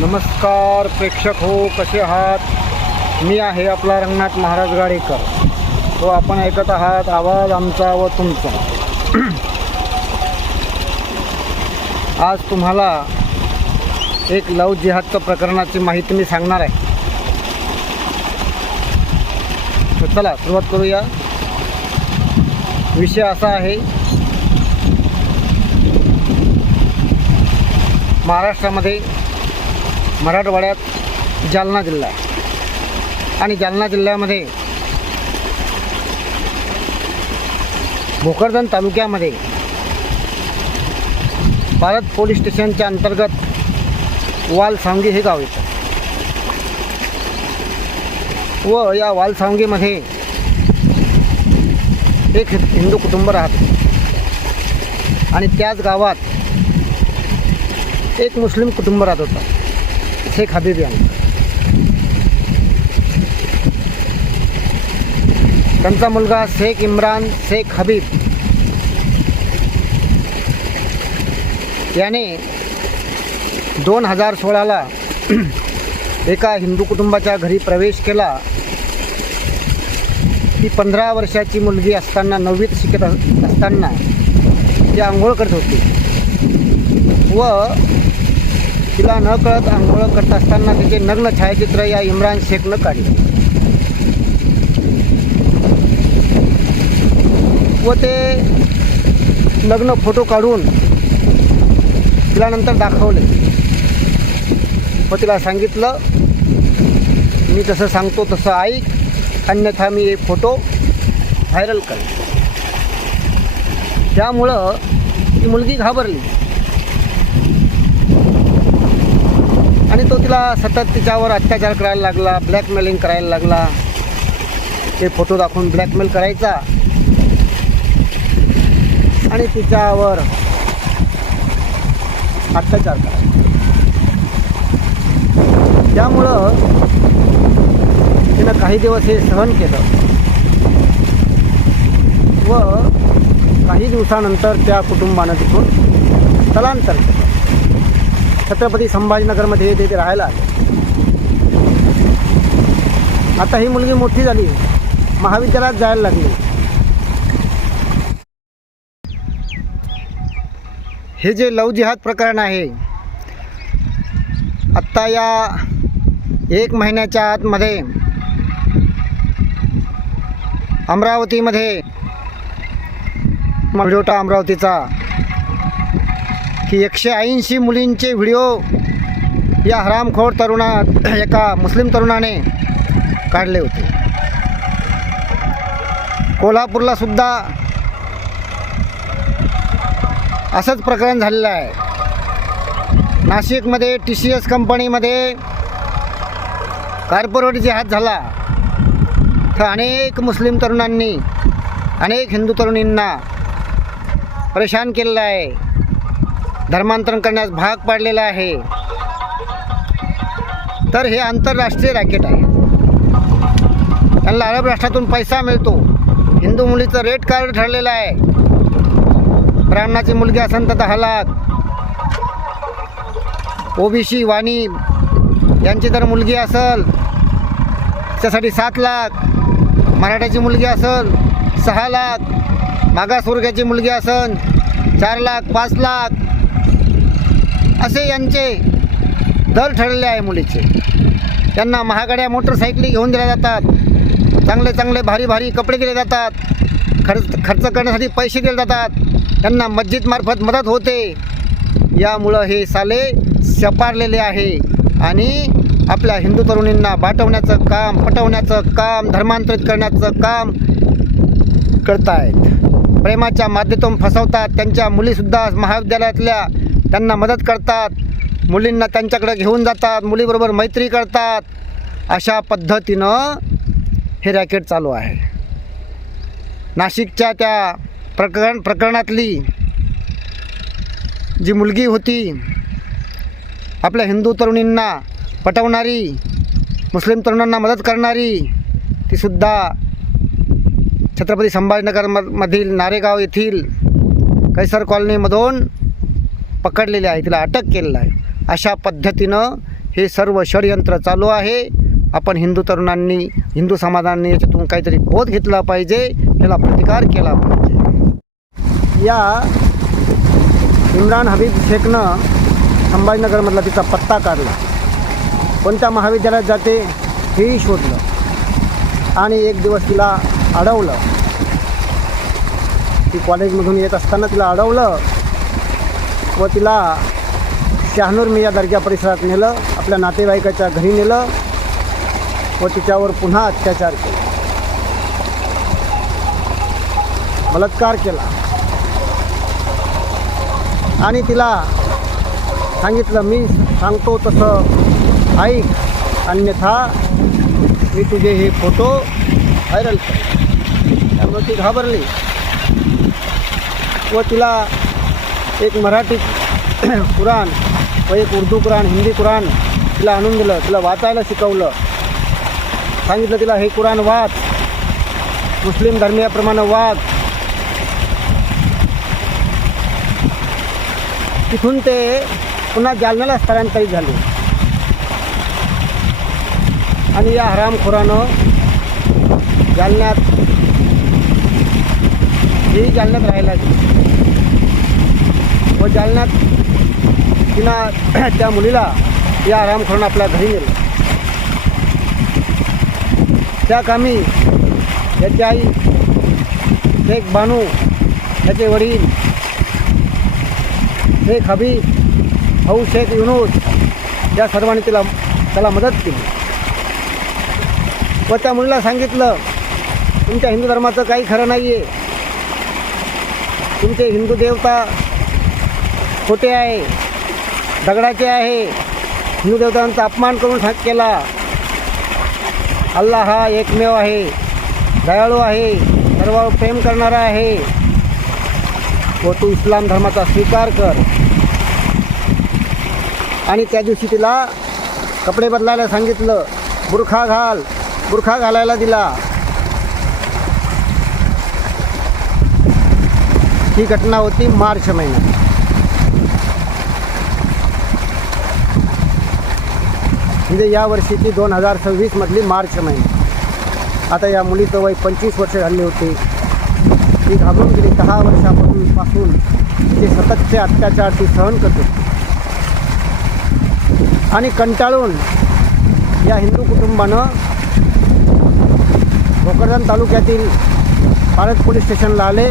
नमस्कार प्रेक्षक हो, कसे आहात? मी आहे आपला रंगनाथ महाराज गाडेकर व आपण ऐकत आहात आवाज आमचा व तुमचा. आज तुम्हाला एक लव जिहादच्या प्रकरणाची माहिती मी सांगणार आहे. तर चला सुरुवात करूया. विषय असा आहे, महाराष्ट्रामध्ये मराठवाड्यात जालना जिल्हा आहे आणि जालना जिल्ह्यामध्ये भोकरदन तालुक्यामध्ये भारत पोलीस स्टेशनच्या अंतर्गत वालसावंगी हे गाव येतं व या वालसावंगीमध्ये एक हिंदू कुटुंब राहते आणि त्याच गावात एक मुस्लिम कुटुंब राहत होतं, शेख हबीब यांचं. त्यांचा मुलगा शेख इम्रान शेख हबीब याने 2016ला एका हिंदू कुटुंबाच्या घरी प्रवेश केला. ती 15 वर्षाची मुलगी असताना 9वीत शिकत असताना ती आंघोळ करत होती व तिला न कळत आंघोळ करत असताना तिचे नग्न छायाचित्र या इम्रान शेखनं काढले व ते नग्न फोटो काढून तिला नंतर दाखवले व तिला सांगितलं, मी जसं सांगतो तसं ऐक, अन्यथा मी एक फोटो व्हायरल करेन. त्यामुळं ती मुलगी घाबरली आणि तो तिला सतत तिच्यावर अत्याचार करायला लागला, ब्लॅकमेलिंग करायला लागला. ते फोटो दाखवून ब्लॅकमेल करायचा आणि तिच्यावर अत्याचार करायचा. त्यामुळं तिनं काही दिवस हे सहन केलं व काही दिवसानंतर त्या कुटुंबानं तिथून स्थलांतर केलं. छत्रपती संभाजीनगरमध्ये ते राहायला आले. आता ही मुलगी मोठी झाली, महाविद्यालयात जायला लागली. हे जे लव जिहाद प्रकरण आहे, आत्ता या 1 महिन्याच्या आतमध्ये अमरावतीमध्ये व्हिडिओटा अमरावतीचा की 180 मुलींचे व्हिडिओ या हरामखोर एका मुस्लिम तरुणाने काढले होते. कोल्हापूरला सुद्धा असंच प्रकरण झालेलं आहे. नाशिकमध्ये TCS कंपनीमध्ये कॉर्पोरेट जिहाद झाला तर अनेक मुस्लिम तरुणांनी अनेक हिंदू तरुणींना परेशान केलेलं आहे, धर्मांतरण करण्यास भाग पाडलेला आहे. तर हे आंतरराष्ट्रीय रॅकेट आहे. त्यांना अरब राष्ट्रातून पैसा मिळतो. हिंदू मुलीचं रेट कार्ड ठरलेलं आहे. ब्राह्मणाची मुलगी असेल तर 10 लाख, OBC वाणी यांची जर मुलगी असेल त्यासाठी 7 लाख, मराठाची मुलगी असेल 6 लाख, मागासवर्गाची मुलगी असेल 4 लाख 5 लाख असे यांचे दर ठरलेले आहे मुलीचे. त्यांना महागड्या मोटरसायकली घेऊन दिल्या जातात, चांगले चांगले भारी भारी कपडे दिले जातात, खर्च करण्यासाठी पैसे दिले जातात, त्यांना मस्जिदमार्फत मदत होते. यामुळं हे साले सपारलेले आहे आणि आपल्या हिंदू तरुणींना बाटवण्याचं काम, पटवण्याचं काम, धर्मांतरित करण्याचं काम करत आहेत. प्रेमाच्या माध्यमातून फसवतात. त्यांच्या मुलीसुद्धा महाविद्यालयातल्या त्यांना मदत करतात, मुलींना त्यांच्याकडे घेऊन जातात, मुलीबरोबर मैत्री करतात. अशा पद्धतीनं हे रॅकेट चालू आहे. नाशिकच्या त्या प्रकरणातली जी मुलगी होती, आपल्या हिंदू तरुणींना पटवणारी, मुस्लिम तरुणांना मदत करणारी, तीसुद्धा छत्रपती संभाजीनगरमधील नारेगाव येथील कैसर कॉलनीमधून पकडलेले आहे, तिला अटक केलेलं आहे. अशा पद्धतीनं हे सर्व षडयंत्र चालू आहे. आपण हिंदू तरुणांनी, हिंदू समाजाने याच्यातून काहीतरी बोध घेतला पाहिजे, याला प्रतिकार केला पाहिजे. या इम्रान हबीब शेखनं संभाजीनगरमधला तिचा पत्ता काढला, कोणत्या महाविद्यालयात जाते हेही शोधलं आणि एक दिवस तिला अडवलं. ती कॉलेजमधून येत असताना तिला अडवलं व तिला शहानूर मियाँ दर्गा परिसरात नेलं, आपल्या नातेवाईकाच्या घरी नेलं व तिच्यावर पुन्हा अत्याचार केला, बलात्कार केला आणि तिला सांगितलं, मी सांगतो तसं ऐक, अन्यथा मी तुझे हे फोटो व्हायरल कर. त्यामुळे ती घाबरली व तिला एक मराठी कुराण व एक उर्दू कुराण, हिंदी कुराण तिला आणून दिलं, तिला वाचायला शिकवलं. सांगितलं तिला हे कुराण वाच, मुस्लिम धर्मियाप्रमाणे वाच. तिथून ते पुन्हा जालन्याला स्थलांतरित झाले आणि या हरामखोरानं जालन्यात राहायला गेली व जालन्यात तिनं त्या मुलीला या हरामखोरानं आपल्या घरी नेलं. त्या कामी याची आई शेख बानू, याचे वडील शेख हबीब, भाऊ शेख युनूस या सर्वांनी त्याला मदत केली व त्या मुलीला सांगितलं, तुमच्या हिंदू धर्माचं काही खरं नाही आहे, तुमचे हिंदू देवता खोटे आहे, दगडाचे आहे, हिंदू देवतांचा अपमान करून केला. अल्लाह हा एकमेव आहे, दयाळू आहे, सर्वांवर प्रेम करणारा आहे व तू इस्लाम धर्माचा स्वीकार कर. आणि त्या दिवशी तिला कपडे बदलायला सांगितलं, बुरखा घालायला दिला. ही घटना होती मार्च महिन्यात. म्हणजे या वर्षीची 2026मधली मार्च महिना. आता या मुलीचं वय 25 वर्ष झाली होती. ती घाबरून गेली. 10 वर्षापासून ते सततचे अत्याचार ती सहन करत होती आणि कंटाळून या हिंदू कुटुंबानं भोकरदन तालुक्यातील पारत पोलीस स्टेशनला आले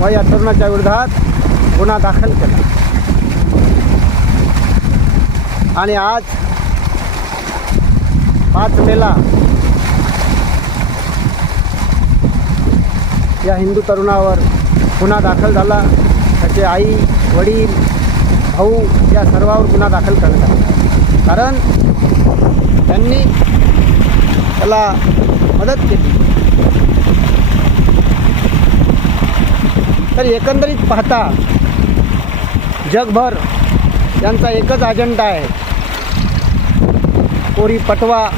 व या तरुणाच्या विरोधात गुन्हा दाखल केला. आणि आज 5 मेला या हिंदू तरुणावर गुन्हा दाखल झाला. त्याचे आई, वडील, भाऊ या सर्वांवर गुन्हा दाखल करण्यात आला, कारण त्यांनी त्याला मदत केली. तर एकंदरीत पाहता जगभर यांचा एकच अजेंडा आहे, कोरी पटवा,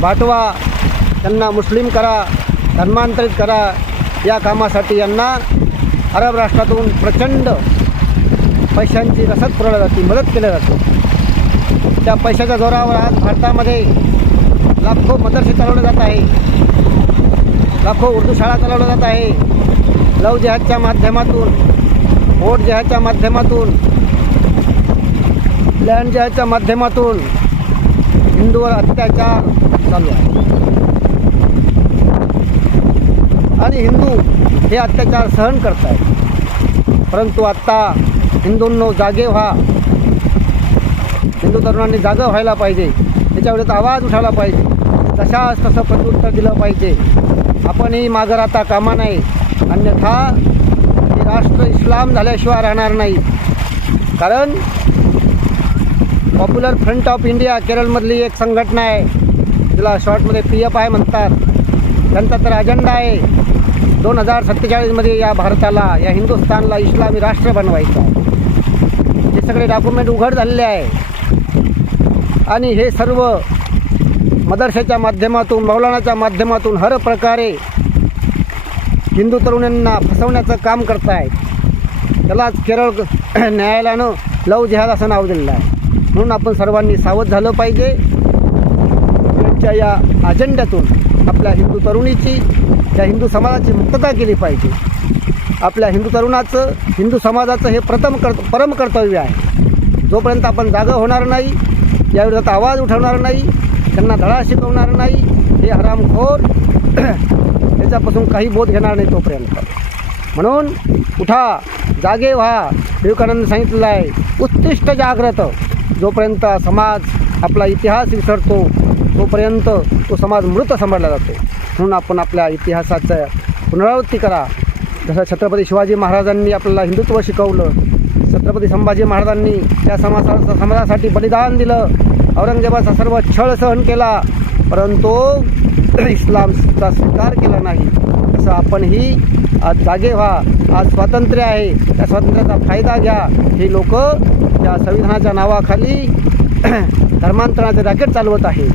बाटवा, त्यांना मुस्लिम करा, धर्मांतरित करा. या कामासाठी यांना अरब राष्ट्रातून प्रचंड पैशांची रसद पुरवली जाते, मदत केली जाते. त्या पैशाच्या जोरावर आज भारतामध्ये लाखो मदरसे चालवले जात आहे, लाखो उर्दू शाळा चालवल्या जात आहे. लव जिहादच्या माध्यमातून, वोट जिहादच्या माध्यमातून, लँड जिहादच्या माध्यमातून हिंदूवर अत्याचार चालू आहे आणि हिंदू हे अत्याचार सहन करत आहेत. परंतु आत्ता हिंदूंनो जागे व्हा, हिंदू तरुणांनी जागं व्हायला पाहिजे, त्याच्यावेळेस आवाज उठायला पाहिजे, तशाच तसं प्रत्युत्तर दिलं पाहिजे. आपणही मागं राहता कामा नाही, अन्यथा हे राष्ट्र इस्लाम झाल्याशिवाय राहणार नाही. कारण पॉप्युलर फ्रंट ऑफ इंडिया केरळमधली एक संघटना आहे, तिला शॉर्टमध्ये PFI म्हणतात. त्यांचा तर अजेंडा आहे 2047मध्ये या भारताला, या हिंदुस्थानला इस्लामी राष्ट्र बनवायचं आहे. हे सगळे डॉक्युमेंट उघड झालेले आहे आणि हे सर्व मदरशाच्या माध्यमातून, मौलानाच्या माध्यमातून हर प्रकारे हिंदू तरुणांना फसवण्याचं काम करत आहेत. त्यालाच केरळ न्यायालयानं लव जिहाद असं नाव दिलेलं आहे. म्हणून आपण सर्वांनी सावध झालं पाहिजे. त्यांच्या या अजेंड्यातून आपल्या हिंदू तरुणीची, या हिंदू समाजाची मुक्तता केली पाहिजे. आपल्या हिंदू तरुणाचं, हिंदू समाजाचं हे परम कर्तव्य आहे. जोपर्यंत आपण जागं होणार नाही, याविरोधात आवाज उठवणार नाही, त्यांना धडा शिकवणार नाही, हे हरामखोर याच्यापासून काही बोध घेणार नाही तोपर्यंत. म्हणून उठा, जागे व्हा. विवेकानंद सांगितलेलं आहे, उत्तिष्ठ जाग्रत. जोपर्यंत समाज आपला इतिहास विसरतो तोपर्यंत तो समाज मृत समजला जातो. म्हणून आपण आपल्या इतिहासाचं पुनरावृत्ती करा. जसं छत्रपती शिवाजी महाराजांनी आपल्याला हिंदुत्व शिकवलं, छत्रपती संभाजी महाराजांनी त्या समाजासाठी बलिदान दिलं, औरंगजेबाचा सर्व छळ सहन केला, परंतु इस्लामचा स्वीकार केला नाही. तसं आपणही आज जागे व्हा. आज स्वातंत्र्य आहे, त्या स्वातंत्र्याचा फायदा घ्या. हे लोक त्या संविधानाच्या नावाखाली धर्मांतरणाचे रॅकेट चालवत आहे.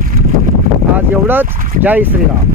आज एवढंच. जय श्रीराम.